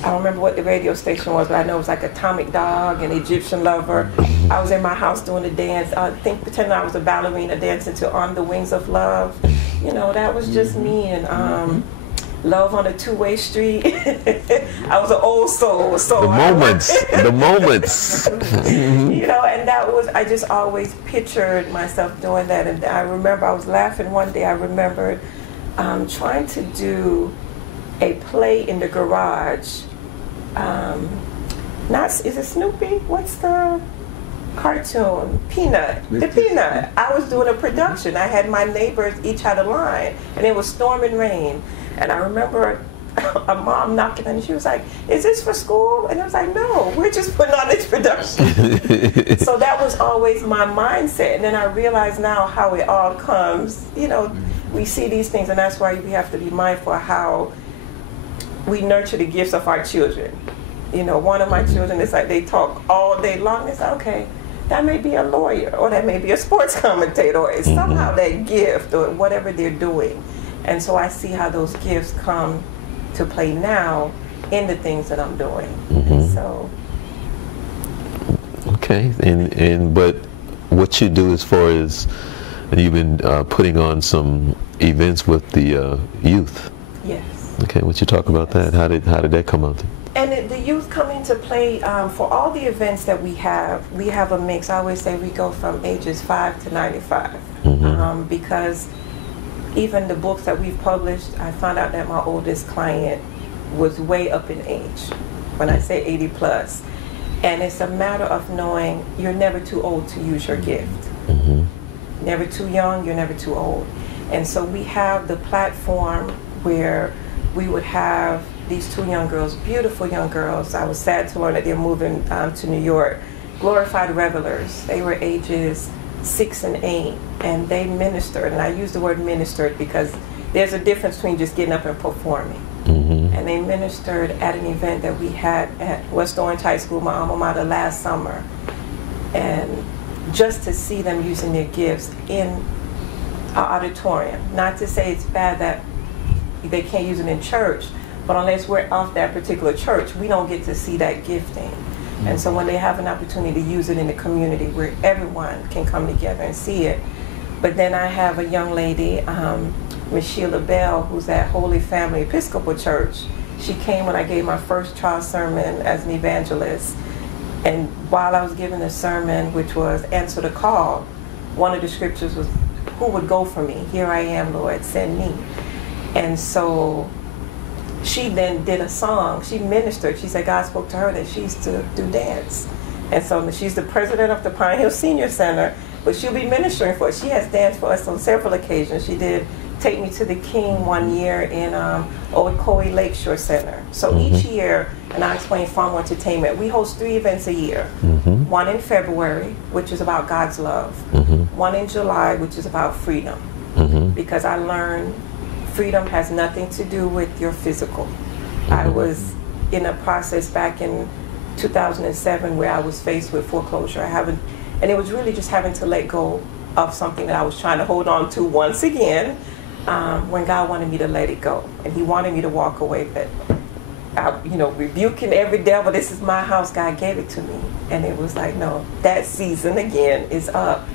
I don't remember what the radio station was, but I know it was like Atomic Dog and Egyptian Lover. I was in my house doing a dance, pretending I was a ballerina dancing to On the Wings of Love. You know, that was just me, and Love on a Two-Way Street. I was an old soul. So the moments. You know, and that was, I just always pictured myself doing that. And I remember I was laughing one day, I remembered trying to do a play in the garage. Is it Snoopy? What's the cartoon? Peanut. The Peanut. I was doing a production. I had my neighbors each had a line, and it was storm and rain. And I remember a mom knocking on, and she was like, "Is this for school?" And I was like, "No, we're just putting on this production." So that was always my mindset. And then I realize now how it all comes. You know, we see these things, and that's why we have to be mindful of how we nurture the gifts of our children. You know, one of my children, it's like they talk all day long. It's like, okay, that may be a lawyer, or that may be a sports commentator, or it's somehow that gift, or whatever they're doing. And so I see how those gifts come to play now in the things that I'm doing. And so. Okay, but what you do as far as, you've been putting on some events with the youth. Yes. Okay, what you talk about that? How did that come out? And the youth come into play for all the events that we have a mix. I always say we go from ages 5 to 95 because even the books that we've published, I found out that my oldest client was way up in age, when I say 80 plus. And it's a matter of knowing you're never too old to use your gift. Never too young, you're never too old. And so we have the platform where we would have these 2 young girls, beautiful young girls. I was sad to learn that they're moving to New York. Glorified revelers. They were ages 6 and 8, and they ministered. And I use the word ministered because there's a difference between just getting up and performing. And they ministered at an event that we had at West Orange High School, my alma mater, last summer. And just to see them using their gifts in our auditorium. Not to say it's bad that they can't use it in church, but unless we're off that particular church, we don't get to see that gifting. And so when they have an opportunity to use it in the community where everyone can come together and see it. But then I have a young lady, Miss Sheila Bell, who's at Holy Family Episcopal Church. She came when I gave my first trial sermon as an evangelist. And while I was giving the sermon, which was Answer the Call, one of the scriptures was, "Who would go for me? Here I am, Lord, send me." And so she then did a song. She ministered. She said God spoke to her that she used to do dance. And so she's the president of the Pine Hill Senior Center, but she'll be ministering for us. She has danced for us on several occasions. She did Take Me to the King one year in Ocoee Lakeshore Center. So each year, and I explain FarMor Entertainment, we host 3 events a year. One in February, which is about God's love. One in July, which is about freedom. Because I learned freedom has nothing to do with your physical. I was in a process back in 2007 where I was faced with foreclosure. And it was really just having to let go of something that I was trying to hold on to once again, when God wanted me to let it go. And He wanted me to walk away, but rebuking every devil, this is my house, God gave it to me. And it was like, no, that season again is up.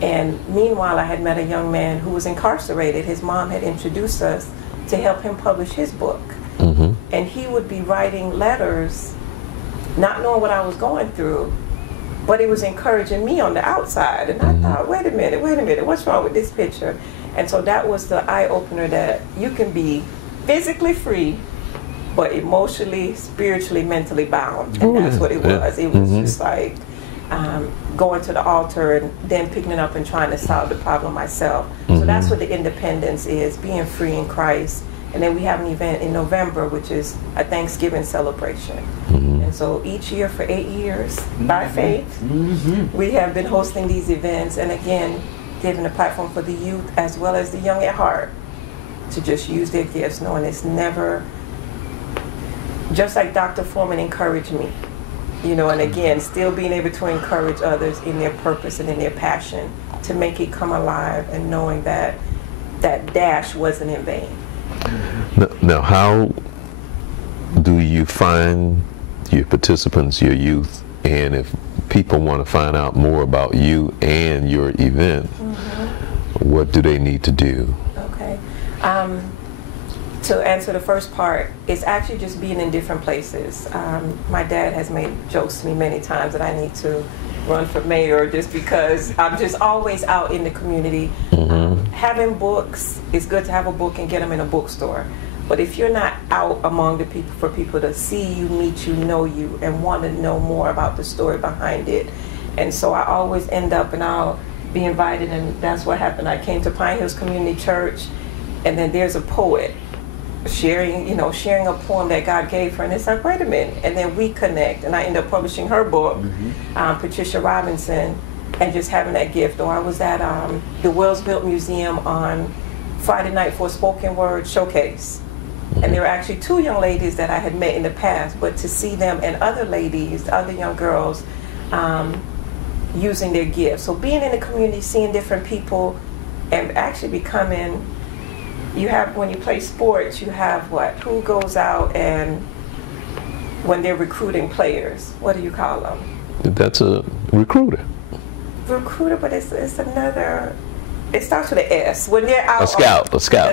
And meanwhile, I had met a young man who was incarcerated. His mom had introduced us to help him publish his book. And he would be writing letters, not knowing what I was going through, but it was encouraging me on the outside. And I thought, wait a minute, what's wrong with this picture? And so that was the eye-opener that you can be physically free, but emotionally, spiritually, mentally bound. And that's what it was. It was just like going to the altar and then picking it up and trying to solve the problem myself. So that's what the independence is, being free in Christ. And then we have an event in November, which is a Thanksgiving celebration. And so each year for 8 years, by faith, we have been hosting these events. And again, giving a platform for the youth as well as the young at heart to just use their gifts, knowing it's never, just like Dr. Foreman encouraged me, You know, and again, still being able to encourage others in their purpose and in their passion to make it come alive, and knowing that that dash wasn't in vain. Now, how do you find your participants, your youth, and if people want to find out more about you and your event, what do they need to do? Okay. To answer the first part, it's actually just being in different places. My dad has made jokes to me many times that I need to run for mayor just because I'm just always out in the community. Having books, it's good to have a book and get them in a bookstore. But if you're not out among the people for people to see you, meet you, know you, and want to know more about the story behind it. And so I always end up, and I'll be invited, and that's what happened. I came to Pine Hills Community Church, and then there's a poet sharing a poem that God gave her, and it's like, wait a minute, and then we connect, and I end up publishing her book, Patricia Robinson, and just having that gift. Or I was at the Wells-Built Museum on Friday night for a spoken word showcase, and there were actually 2 young ladies that I had met in the past, but to see them and other ladies, other young girls, using their gifts. So being in the community, seeing different people, and actually becoming, you have, when you play sports, you have what? Who goes out and when they're recruiting players, what do you call them? That's a recruiter. Recruiter, but it's another, it starts with an S. When they're out, A scout. So I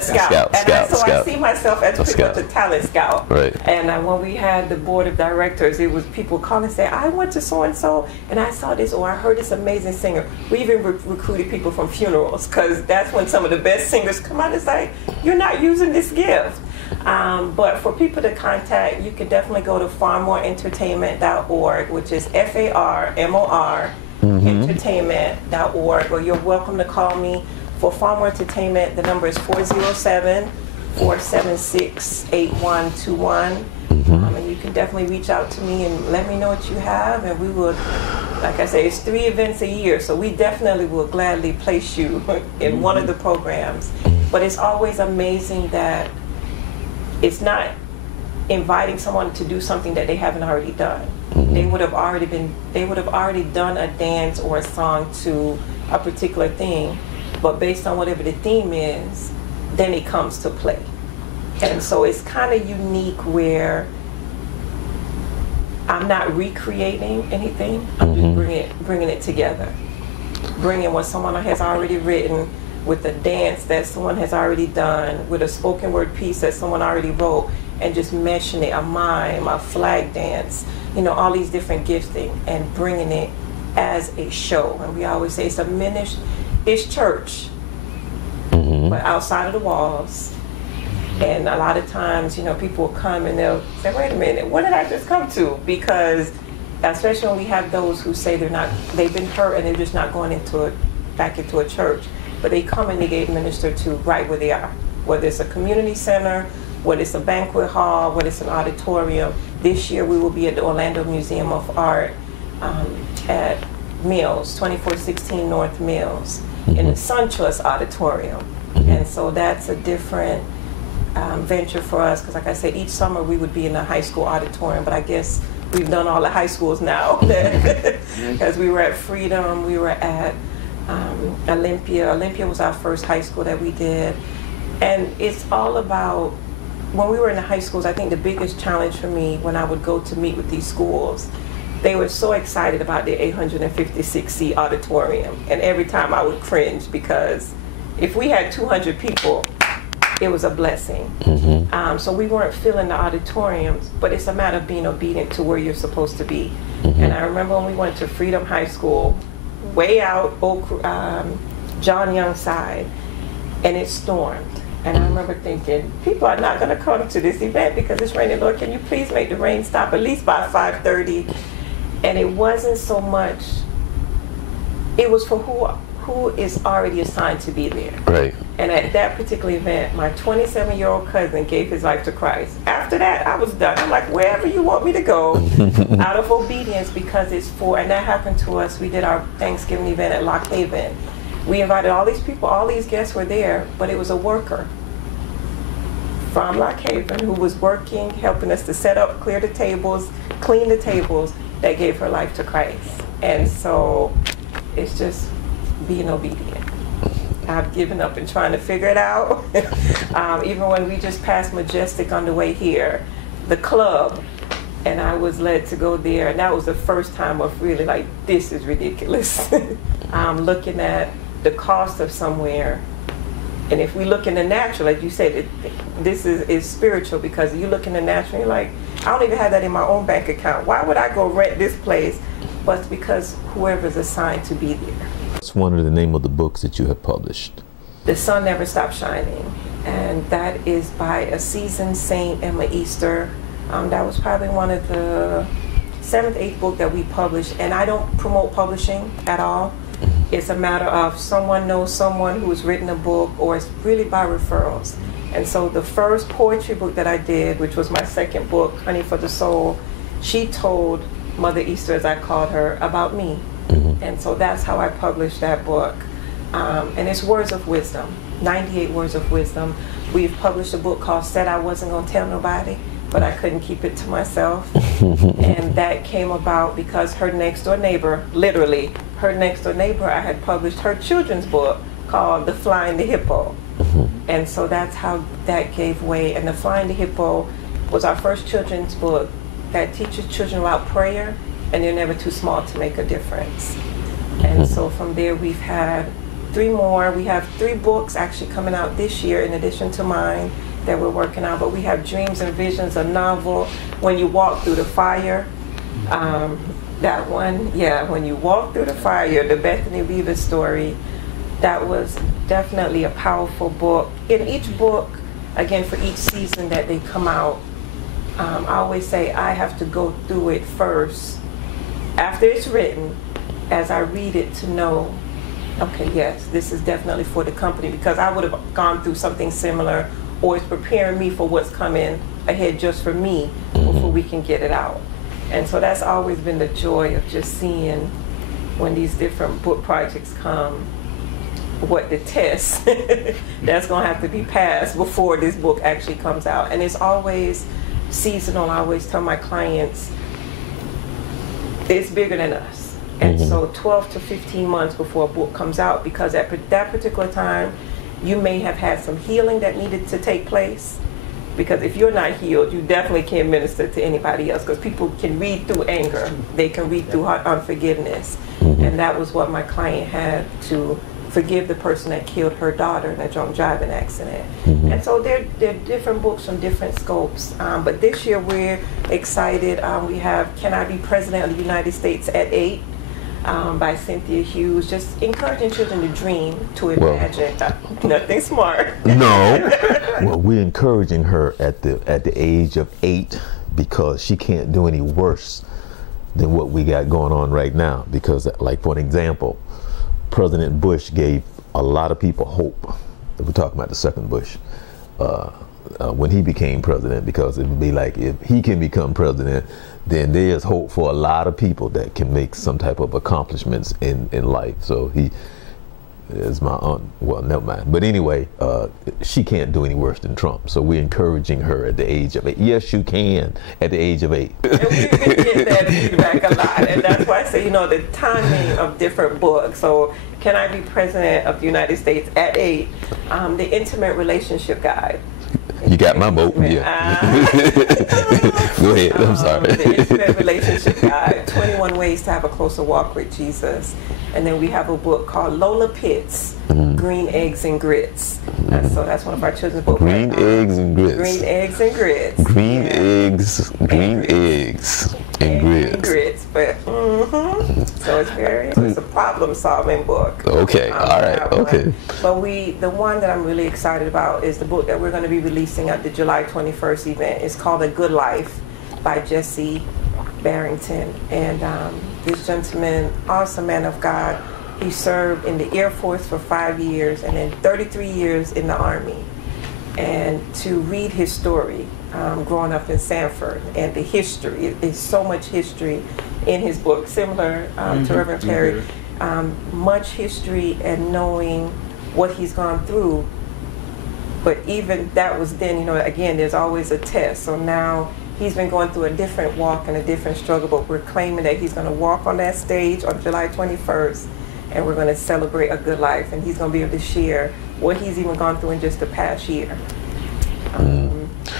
see myself as the talent scout. Right. And when we had the board of directors, it was people calling and saying, I went to so-and-so, and I saw this, or I heard this amazing singer. We even recruited people from funerals, because that's when some of the best singers come out and say, you're not using this gift. But for people to contact, you can definitely go to farmorentertainment.org, which is FARMOR. Entertainment.org, or you're welcome to call me for FarMor Entertainment. The number is 407-476-8121. And you can definitely reach out to me and let me know what you have, and we will, like I say, it's 3 events a year, so we definitely will gladly place you in one of the programs. But it's always amazing that it's not inviting someone to do something that they haven't already done. They would have already done a dance or a song to a particular thing, but based on whatever the theme is, then it comes to play. And so it's kind of unique where I'm not recreating anything, I'm just bringing it together. Bringing what someone has already written, with a dance that someone has already done, with a spoken word piece that someone already wrote, and just meshing it, a mime, a flag dance, all these different gifting, and bringing it as a show. And we always say it's church, but outside of the walls. And a lot of times, people will come and they'll say, wait a minute, what did I just come to? Because especially when we have those who say they've been hurt and they're just not going back into a church, but they come and they get ministered to right where they are, whether it's a community center, whether it's a banquet hall, whether it's an auditorium. This year we will be at the Orlando Museum of Art at Mills, 2416 North Mills, in the SunTrust Auditorium. And so that's a different venture for us, because like I said, each summer we would be in the high school auditorium, but I guess we've done all the high schools now, because we were at Freedom, we were at Olympia. Olympia was our first high school that we did. And it's all about, when we were in the high schools, I think the biggest challenge for me when I would go to meet with these schools, they were so excited about the 856-seat auditorium. And every time I would cringe, because if we had 200 people, it was a blessing. So we weren't filling the auditoriums, but it's a matter of being obedient to where you're supposed to be. And I remember when we went to Freedom High School, way out John Young side, and it stormed. And I remember thinking, people are not going to come to this event because it's raining. Lord, can you please make the rain stop at least by 5:30? And it wasn't so much, it was for who is already assigned to be there. Right. And at that particular event, my 27-year-old cousin gave his life to Christ. After that, I was done. I'm like, wherever you want me to go, out of obedience, because it's for, and that happened to us. We did our Thanksgiving event at Lock Haven. We invited all these people, all these guests were there, but it was a worker from Lock Haven who was working, helping us to set up, clear the tables, clean the tables, that gave her life to Christ. And so it's just being obedient. I've given up and trying to figure it out. Even when we just passed Majestic on the way here, the club, and I was led to go there, and that was the first time of really like, this is ridiculous. Looking at the cost of somewhere, and if we look in the natural, like you said, this is spiritual, because you look in the natural, you're like, I don't even have that in my own bank account. Why would I go rent this place? But it's because whoever's assigned to be there. What's one of the name of the books that you have published? The Sun Never Stops Shining, and that is by a seasoned saint, Emma Easter. That was probably one of the 7th, 8th book that we published, and I don't promote publishing at all. It's a matter of someone knows someone who's written a book, or it's really by referrals. And so the first poetry book that I did, which was my second book, Honey for the Soul, she told Mother Easter, as I called her, about me. And so that's how I published that book. And it's words of wisdom, 98 words of wisdom. We've published a book called Said I Wasn't Gonna Tell Nobody, but I couldn't keep it to myself. And that came about because her next door neighbor, literally, her next door neighbor, I had published her children's book called The Flying the Hippo. And so that's how that gave way. And The Flying the Hippo was our first children's book that teaches children about prayer, and they're never too small to make a difference. And so from there we've had 3 more. We have 3 books actually coming out this year in addition to mine that we're working on. But we have Dreams and Visions, a novel, When You Walk Through the Fire. That one, yeah, When You Walk Through the Fire, the Bethany Weaver story. That was definitely a powerful book. In each book, again, for each season that they come out, I always say I have to go through it first, after it's written, as I read it, to know, okay, yes, this is definitely for the company, because I would have gone through something similar, or it's preparing me for what's coming ahead just for me before we can get it out. And so that's always been the joy of just seeing when these different book projects come, what the test that's going to have to be passed before this book actually comes out. And it's always seasonal. I always tell my clients, it's bigger than us. And so 12 to 15 months before a book comes out, because at that particular time, you may have had some healing that needed to take place. Because if you're not healed, you definitely can't minister to anybody else, because people can read through anger. They can read through unforgiveness. And that was what my client had to forgive the person that killed her daughter in a drunk driving accident. And so they're different books from different scopes. But this year we're excited. We have Can I Be President of the United States at 8? By Cynthia Hughes, just encouraging children to dream, to imagine. Nothing smart. No. Well, we're encouraging her at the age of 8, because she can't do any worse than what we got going on right now. Because, like, for an example, President Bush gave a lot of people hope. We're talking about the second Bush. When he became president, because it would be like, if he can become president, then there's hope for a lot of people that can make some type of accomplishments in life. So he is my aunt. Well, never mind. But anyway, she can't do any worse than Trump. So we're encouraging her at the age of 8. Yes, you can at the age of 8. And we get that feedback a lot. And that's why I say, the timing of different books. So Can I Be President of the United States at 8? The Intimate Relationship Guide. You got my vote. Yeah. Go ahead. I'm sorry. The Intimate Relationship Guide, 21 Ways to Have a Closer Walk with Jesus. And then we have a book called Lola Pitts, Green Eggs and Grits. So that's one of our children's books. Green eggs and grits. Green eggs and grits. Green eggs and grits. But so it's a problem-solving book. Okay. All right. Okay. But the one that I'm really excited about is the book that we're going to be releasing at the July 21st event. It's called A Good Life by Jesse Barrington. And this gentleman, awesome man of God, he served in the Air Force for 5 years and then 33 years in the Army. And to read his story, growing up in Sanford, and the history, is so much history in his book, similar to Reverend Perry, much history, and knowing what he's gone through. But even that was then, again, there's always a test. So now he's been going through a different walk and a different struggle, but we're claiming that he's going to walk on that stage on July 21st, and we're going to celebrate a good life, and he's going to be able to share what he's even gone through in just the past year,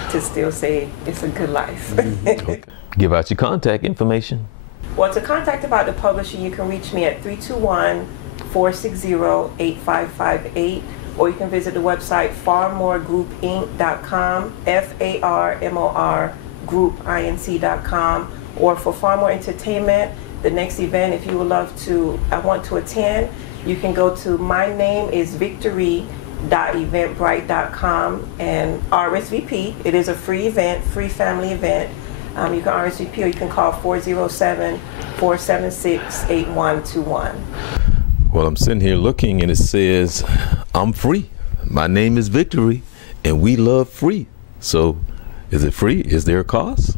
to still say it's a good life. Okay. Give out your contact information. Well, to contact about the publishing, you can reach me at 321-460-8558, or you can visit the website farmorgroupinc.com, FARMOR groupinc.com, or for FarMor Entertainment, the next event, if you would want to attend, you can go to mynameisvictory.eventbrite.com and RSVP. It is a free event, free family event. You can RSVP, or you can call 407-476-8121. Well, I'm sitting here looking, and it says, I'm free. My name is Victory, and we love free. So, is it free? Is there a cost?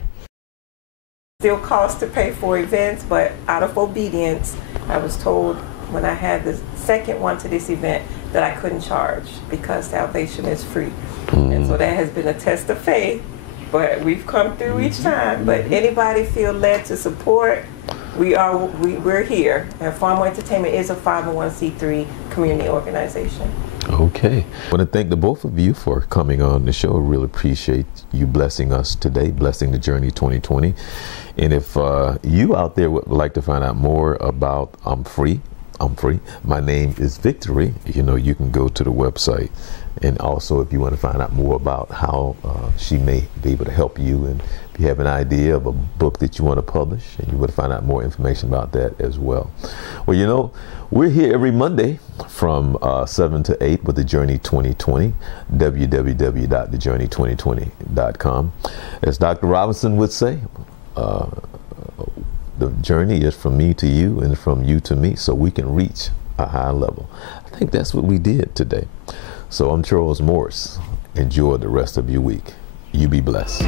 Still costs to pay for events, but out of obedience, I was told when I had the second one to this event that I couldn't charge because salvation is free. And so that has been a test of faith, but we've come through each time. But anybody feel led to support, we're here. And FarMor Entertainment is a 501c3 community organization. Okay. I want to thank the both of you for coming on the show. I really appreciate you blessing us today, blessing the Journey 2020. And if you out there would like to find out more about I'm Free, my name is Victory, you can go to the website. And also, if you want to find out more about how she may be able to help you, and if you have an idea of a book that you want to publish, and you want to find out more information about that as well. Well, we're here every Monday from 7 to 8 with the Journey 2020, www.thejourney2020.com. As Dr. Robinson would say, the journey is from me to you and from you to me, so we can reach a high level. I think that's what we did today. So I'm Charles Morris. Enjoy the rest of your week. You be blessed.